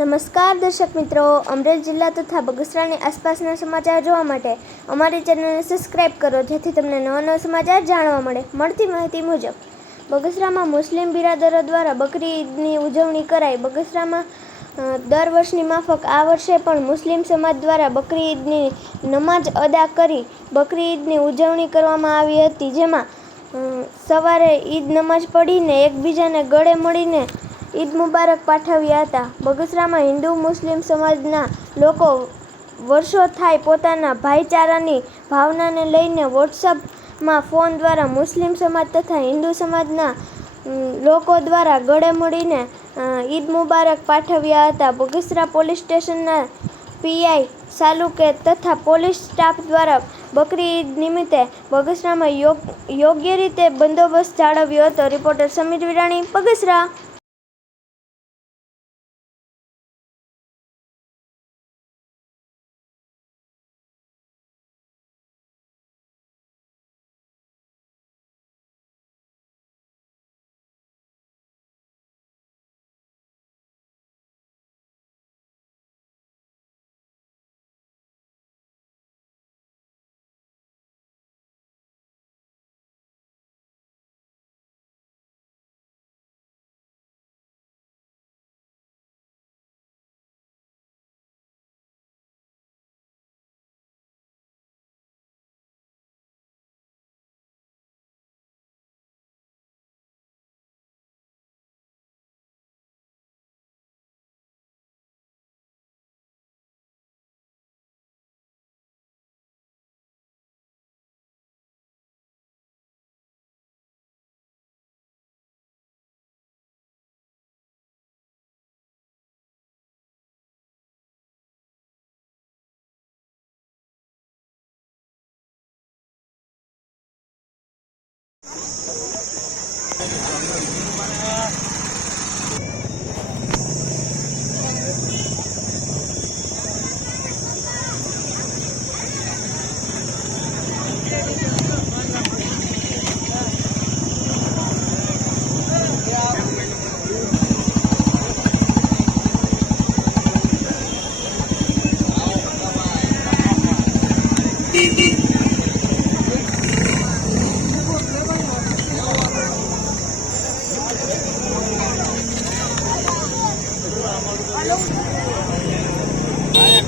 નમસ્કાર દર્શક મિત્રો, અમરેલી જિલ્લા તથા બગસરાની આસપાસના સમાચાર જોવા માટે અમારી ચેનલને સબસ્ક્રાઇબ કરો, જેથી તમને નવા નવા સમાચાર જાણવા મળે. મળતી માહિતી મુજબ બગસરામાં મુસ્લિમ બિરાદરો દ્વારા બકરી ઈદની ઉજવણી કરાઈ. બગસરામાં દર વર્ષની માફક આ વર્ષે પણ મુસ્લિમ સમાજ દ્વારા બકરી ઈદની નમાજ અદા કરી બકરી ઈદની ઉજવણી કરવામાં આવી હતી, જેમાં સવારે ઈદ નમાજ પઢીને એકબીજાને ગળે મળીને ઈદ મુબારક પાઠવ્યા હતા. બગસરામાં હિન્દુ મુસ્લિમ સમાજના લોકો વર્ષો થાય પોતાના ભાઈચારાની ભાવનાને લઈને વોટ્સઅપમાં ફોન દ્વારા મુસ્લિમ સમાજ તથા હિન્દુ સમાજના લોકો દ્વારા ગળે મળીને ઈદ મુબારક પાઠવ્યા હતા. બગસરા પોલીસ સ્ટેશનના પીઆઈ સાલુકે તથા પોલીસ સ્ટાફ દ્વારા બકરી ઈદ નિમિત્તે બગસરામાં યોગ્ય રીતે બંદોબસ્ત જાળવ્યો હતો. રિપોર્ટર સમીર વિરાણી, બગસરા.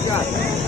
Hello.